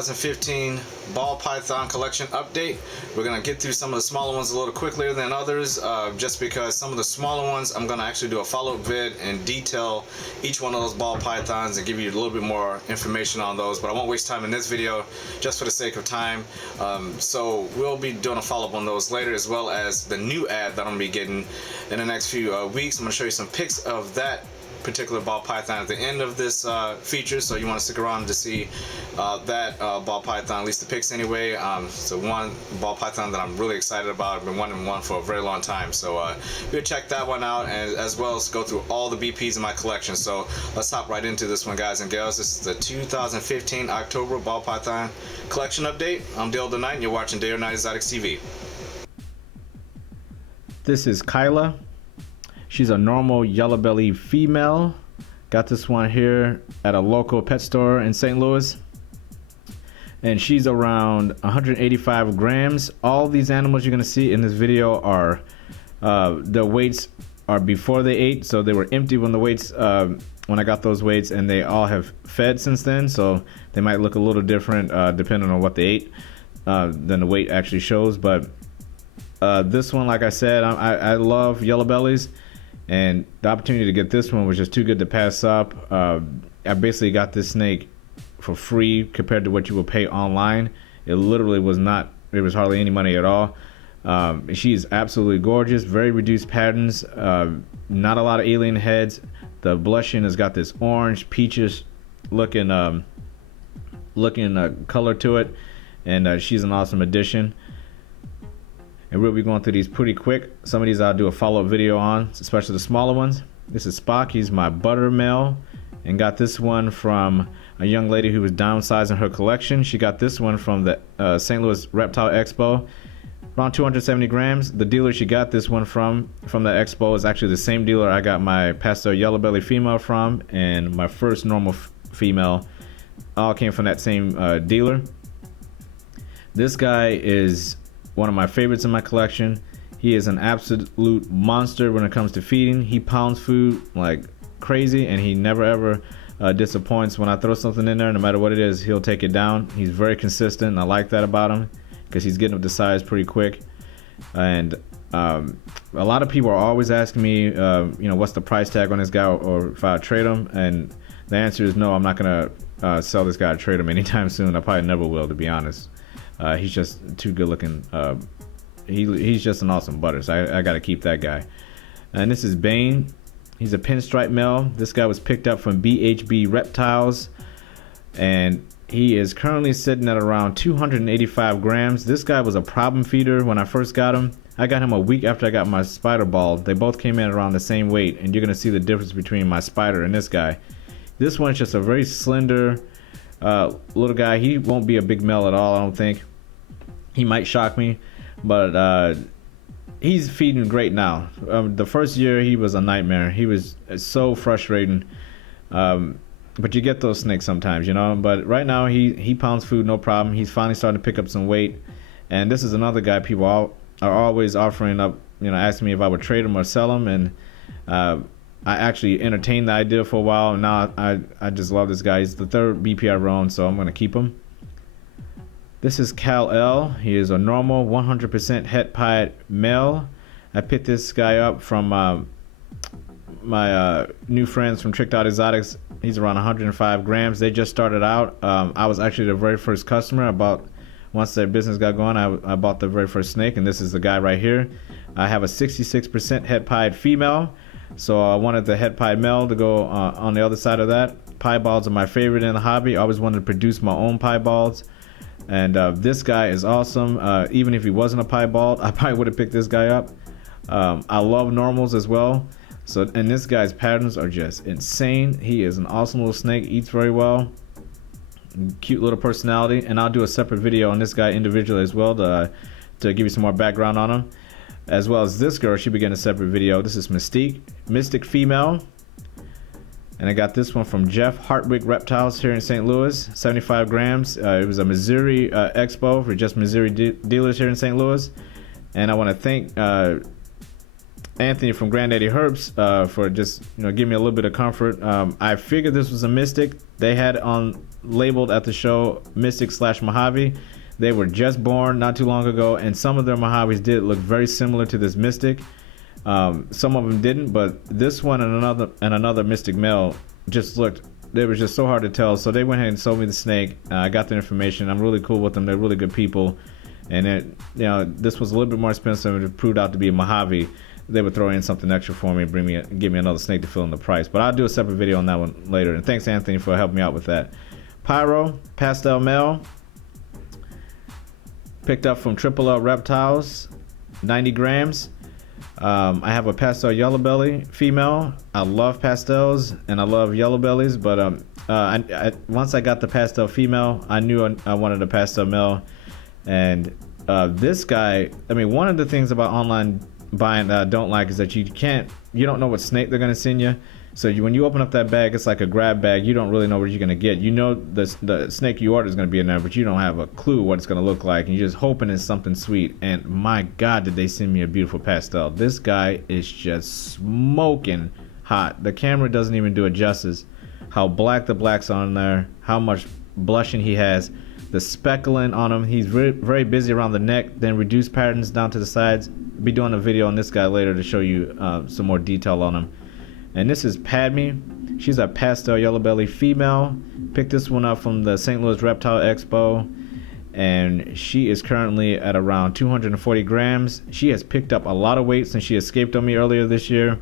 2015 ball python collection update. We're gonna get through some of the smaller ones a little quicker than others, just because some of the smaller ones I'm gonna actually do a follow-up vid and detail each one of those ball pythons and give you a little bit more information on those, but I won't waste time in this video just for the sake of time. So we'll be doing a follow-up on those later, as well as the new ad that I'm gonna be getting in the next few weeks. I'm gonna show you some pics of that particular ball python at the end of this feature, so you want to stick around to see that ball python, at least the pics anyway. So one ball python that I'm really excited about. I've been wanting one for a very long time, so we'll check that one out, and as well as go through all the BPs in my collection. So let's hop right into this one, guys and gals. This is the 2015 October ball python collection update. I'm Dale the Knight, and you're watching Day or Night Exotics TV. This is Kyla. She's a normal yellow belly female. Got this one here at a local pet store in St. Louis. And she's around 185 grams. All these animals you're gonna see in this video are, the weights are before they ate. So they were empty when the weights, when I got those weights, and they all have fed since then. So they might look a little different depending on what they ate than the weight actually shows. But this one, like I said, I love yellow bellies. And the opportunity to get this one was just too good to pass up. I basically got this snake for free compared to what you would pay online. It literally was not, there was hardly any money at all. She's absolutely gorgeous, very reduced patterns, not a lot of alien heads. The blushing has got this orange, peachish looking color to it. And she's an awesome addition. And we'll be going through these pretty quick. Some of these I'll do a follow-up video on, especially the smaller ones. This is Spock. He's my butter male, and got this one from a young lady who was downsizing her collection. She got this one from the St. Louis Reptile Expo, around 270 grams. The dealer she got this one from the expo is actually the same dealer I got my pastel yellow belly female from, and my first normal female all came from that same dealer. This guy is one of my favorites in my collection. He is an absolute monster when it comes to feeding. He pounds food like crazy, and he never ever disappoints. When I throw something in there, no matter what it is, he'll take it down. He's very consistent, and I like that about him because he's getting up to size pretty quick. And a lot of people are always asking me, what's the price tag on this guy, or if I trade him, and the answer is no. I'm not gonna sell this guy or trade him anytime soon. I probably never will, to be honest. He's just too good looking. He's just an awesome butter, so I gotta keep that guy. And this is Bane. He's a pinstripe male. This guy was picked up from BHB Reptiles, and he is currently sitting at around 285 grams. This guy was a problem feeder when I first got him. I got him a week after I got my spider ball. They both came in around the same weight, and you're gonna see the difference between my spider and this guy. This one's just a very slender little guy. He won't be a big male at all, I don't think. He might shock me, but he's feeding great now. The first year he was a nightmare. He was so frustrating, but you get those snakes sometimes, but right now he pounds food no problem. He's finally starting to pick up some weight. And this is another guy people are always offering up, asking me if I would trade him or sell him, and I actually entertained the idea for a while, and now I just love this guy. He's the third BP I've owned, so I'm going to keep him. This is Cal L. He is a normal 100% het-pied male. I picked this guy up from my new friends from Tricked Out Exotics. He's around 105 grams. They just started out. I was actually the very first customer. Once their business got going, I bought the very first snake, and this is the guy right here. I have a 66% het-pied female. So I wanted the het-pied male to go on the other side of that. Pieballs are my favorite in the hobby. I always wanted to produce my own pieballs. And this guy is awesome. Even if he wasn't a piebald, I probably would have picked this guy up. I love normals as well. And this guy's patterns are just insane. He is an awesome little snake, eats very well. Cute little personality. And I'll do a separate video on this guy individually as well to give you some more background on him. As well as this girl, she began a separate video. This is Mystic female. And I got this one from Jeff Hartwig Reptiles here in St. Louis, 75 grams. It was a Missouri expo for just Missouri dealers here in St. Louis. And I want to thank Anthony from Granddaddy Herbs for just giving me a little bit of comfort. I figured this was a Mystic. They had it on labeled at the show Mystic / Mojave. They were just born not too long ago, and some of their Mojaves did look very similar to this Mystic. Some of them didn't, but this one and another Mystic male just looked. They were just so hard to tell. So they went ahead and sold me the snake. I got their information. I'm really cool with them. They're really good people. And this was a little bit more expensive, and it proved out to be a Mojave. They would throw in something extra for me and give me another snake to fill in the price. But I'll do a separate video on that one later. And thanks, Anthony, for helping me out with that. Pyro, pastel male. Picked up from Triple L Reptiles, 90 grams. I have a pastel yellow belly female. I love pastels and I love yellow bellies, but once I got the pastel female, I knew I wanted a pastel male. And this guy, one of the things about online buying that I don't like is that you don't know what snake they're gonna send you. So when you open up that bag, it's like a grab bag. You don't really know what you're gonna get. You know the snake you order is gonna be in there, but you don't have a clue what it's gonna look like, and you're just hoping it's something sweet. And my God, did they send me a beautiful pastel. This guy is just smoking hot. The camera doesn't even do it justice. How black the black's on there, how much blushing he has, the speckling on him. He's very, very busy around the neck, then reduced patterns down to the sides. I'll be doing a video on this guy later to show you some more detail on him. And this is Padme. She's a pastel yellow belly female. Picked this one up from the St. Louis Reptile Expo, and she is currently at around 240 grams. She has picked up a lot of weight since she escaped on me earlier this year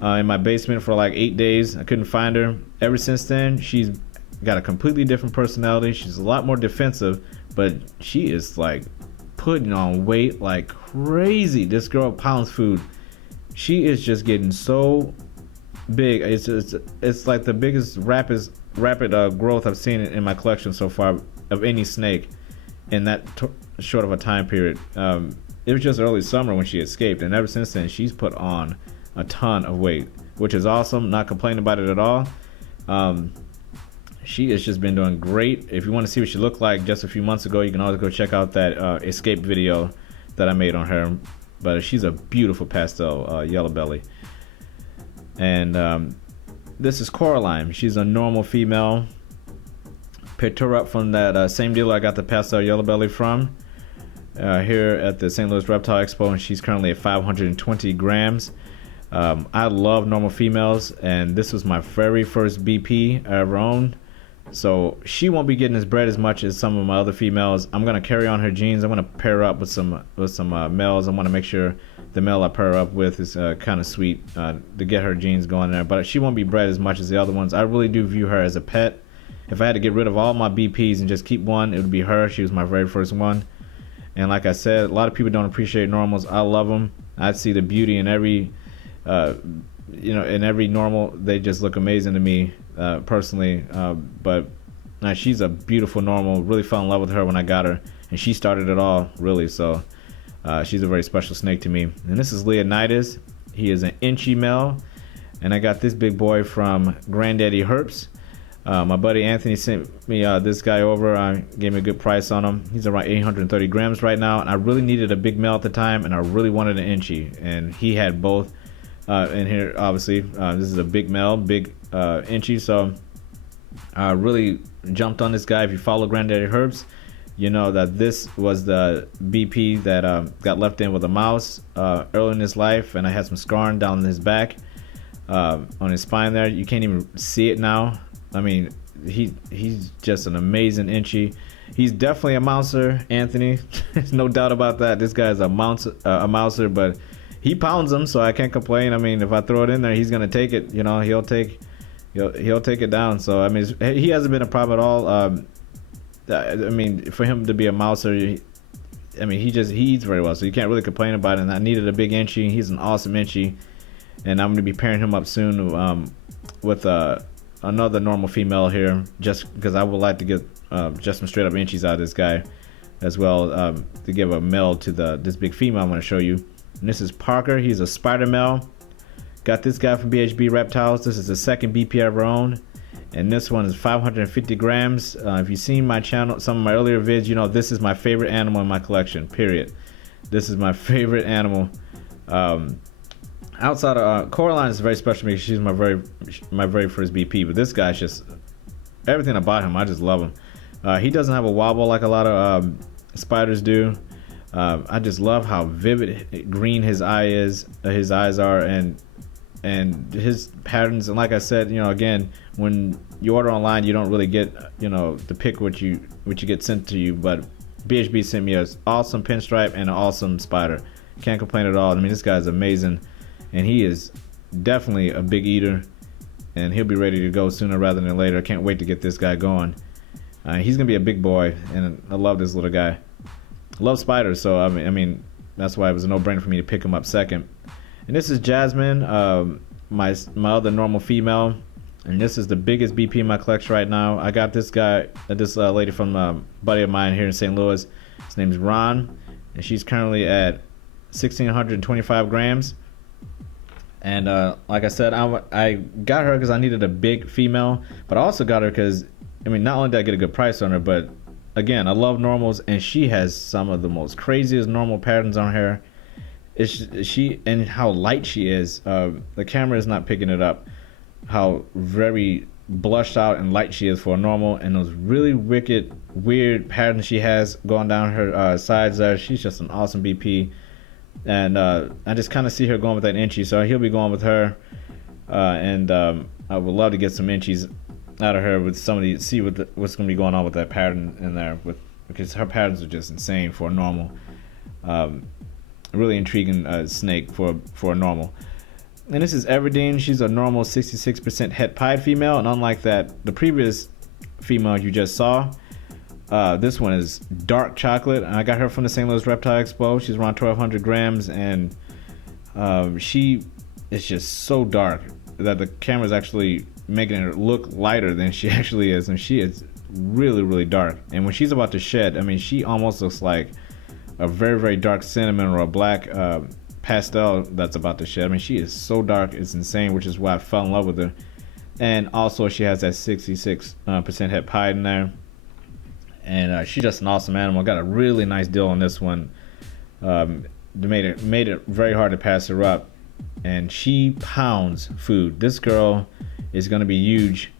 in my basement for like 8 days. I couldn't find her. Ever since then, she's got a completely different personality. She's a lot more defensive, but she is like putting on weight like crazy. This girl pounds food. She is just getting so big. It's like the biggest rapid growth I've seen in my collection so far of any snake in that short of a time period. It was just early summer when she escaped, and ever since then she's put on a ton of weight, which is awesome. Not complaining about it at all. She has just been doing great. If you want to see what she looked like just a few months ago, you can always go check out that escape video that I made on her. But she's a beautiful pastel yellow belly. And this is Coraline. She's a normal female. Picked her up from that same dealer I got the pastel yellow belly from here at the St. Louis Reptile Expo, and she's currently at 520 grams. I love normal females, and this was my very first BP I ever owned. So she won't be getting as bred as much as some of my other females. I'm gonna carry on her genes. I'm gonna pair her up with some males. I want to make sure the male I pair her up with is kind of sweet to get her genes going there. But she won't be bred as much as the other ones. I really do view her as a pet. If I had to get rid of all my BPs and just keep one, it would be her. She was my very first one. And like I said, a lot of people don't appreciate normals. I love them. I see the beauty in every in every normal. They just look amazing to me personally. But she's a beautiful normal. Really fell in love with her when I got her, and she started it all, really. So she's a very special snake to me. And this is Leonidas. He is an inchy male, and I got this big boy from Granddaddy Herbs. My buddy Anthony sent me this guy over. Gave me a good price on him. He's around 830 grams right now, and I really needed a big male at the time, and I really wanted an inchy, and he had both. In here, obviously, this is a big male, big inchy, so I really jumped on this guy. If you follow Granddaddy Herbs, you know that this was the BP that got left in with a mouse early in his life, and I had some scarring down his back, on his spine there. You can't even see it now. I mean, he's just an amazing inchy. He's definitely a mouser, Anthony. There's no doubt about that. This guy's a mouser, but he pounds them, so I can't complain. I mean, if I throw it in there, he's gonna take it. You know, he'll take it down. So I mean, he hasn't been a problem at all. I mean, for him to be a mouser, I mean, he eats very well, so you can't really complain about it. And I needed a big inchy. He's an awesome inchy, and I'm gonna be pairing him up soon with another normal female here, just because I would like to get just some straight up inchies out of this guy as well, to give a male to this big female I'm gonna show you. And this is Parker. He's a spider male. Got this guy from BHB Reptiles. This is the second BP I ever owned, and this one is 550 grams. If you've seen my channel, some of my earlier vids, you know this is my favorite animal in my collection, period. This is my favorite animal. outside of Coraline is very special to me. She's my very first BP. But this guy's just everything about him. I just love him. He doesn't have a wobble like a lot of spiders do. I just love how vivid green his eyes are, and his patterns. And like I said, again, when you order online, you don't really get to pick what you get sent to you. But BHB sent me an awesome pinstripe and an awesome spider. Can't complain at all. I mean, this guy's amazing, and he is definitely a big eater, and he'll be ready to go sooner rather than later. I can't wait to get this guy going. He's gonna be a big boy, and I love this little guy. I love spiders, so I mean that's why it was a no-brainer for me to pick him up second. And this is Jasmine, my other normal female, and this is the biggest BP in my collection right now. I got this lady from a buddy of mine here in St. Louis. His name's Ron, and she's currently at 1,625 grams. And like I said, I got her because I needed a big female, but I also got her because not only did I get a good price on her, but again, I love normals, and she has some of the most craziest normal patterns on her. She and how light she is. The camera is not picking it up. How very blushed out and light she is for a normal, and those really wicked, weird patterns she has going down her sides there. She's just an awesome BP, and I just kind of see her going with that inchy, so he'll be going with her, and I would love to get some inchies out of her with somebody, see what's going to be going on with that pattern in there, because her patterns are just insane for a normal. Really intriguing snake for a normal. And this is Everdeen. She's a normal 66% het-pied female, and unlike the previous female you just saw, this one is dark chocolate. And I got her from the St. Louis Reptile Expo. She's around 1,200 grams, and she is just so dark that the camera's actually making her look lighter than she actually is, and she is really, really dark. And when she's about to shed, she almost looks like a very, very dark cinnamon or a black pastel that's about to shed. She is so dark, it's insane, which is why I fell in love with her. And also she has that 66% het-pied in there, and she's just an awesome animal. Got a really nice deal on this one. Made it very hard to pass her up, and she pounds food. This girl is going to be huge.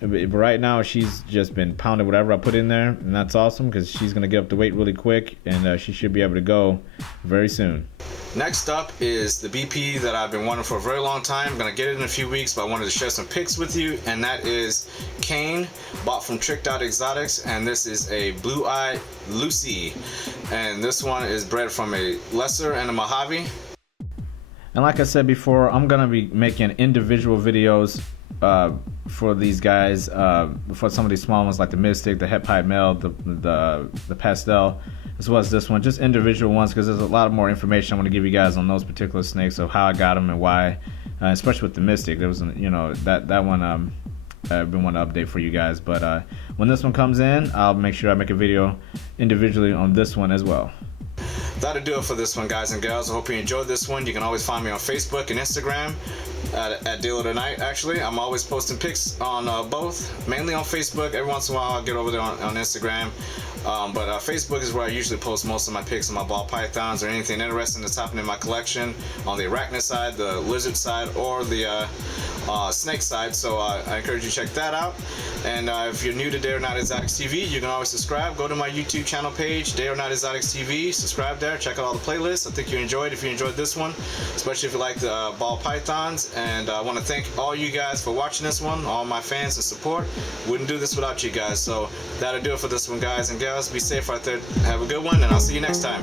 Right now she's just been pounding whatever I put in there, and that's awesome because she's going to get up to weight really quick, and she should be able to go very soon. Next up is the BP that I've been wanting for a very long time. I'm going to get it in a few weeks, but I wanted to share some pics with you, and that is Kane, bought from Tricked Out Exotics, and this is a Blue-Eyed Lucy, and this one is bred from a Lesser and a Mojave. And like I said before, I'm going to be making individual videos for these guys, for some of these small ones like the Mystic, the het-pied male, the pastel, as well as this one, just individual ones, because there's a lot more information I want to give you guys on those particular snakes, of how I got them and why, especially with the Mystic. There was that one I've been wanting to update for you guys, but when this one comes in, I'll make sure I make a video individually on this one as well. That'll do it for this one, guys and gals. I hope you enjoyed this one. You can always find me on Facebook and Instagram at Deal of the Night. Actually, I'm always posting pics on both, mainly on Facebook. Every once in a while I'll get over there on Instagram, but Facebook is where I usually post most of my pics of my ball pythons or anything interesting that's happening in my collection, on the arachnid side, the lizard side, or the snake side. So I encourage you to check that out. And if you're new to Day or Night Exotics TV, you can always subscribe. Go to my YouTube channel page, Day or Night Exotics TV, subscribe there, check out all the playlists. I think you enjoyed, if you enjoyed this one, especially if you like the ball pythons. And I want to thank all you guys for watching this one, all my fans and support. Wouldn't do this without you guys. So that'll do it for this one, guys and gals. Be safe out there. Have a good one, and I'll see you next time.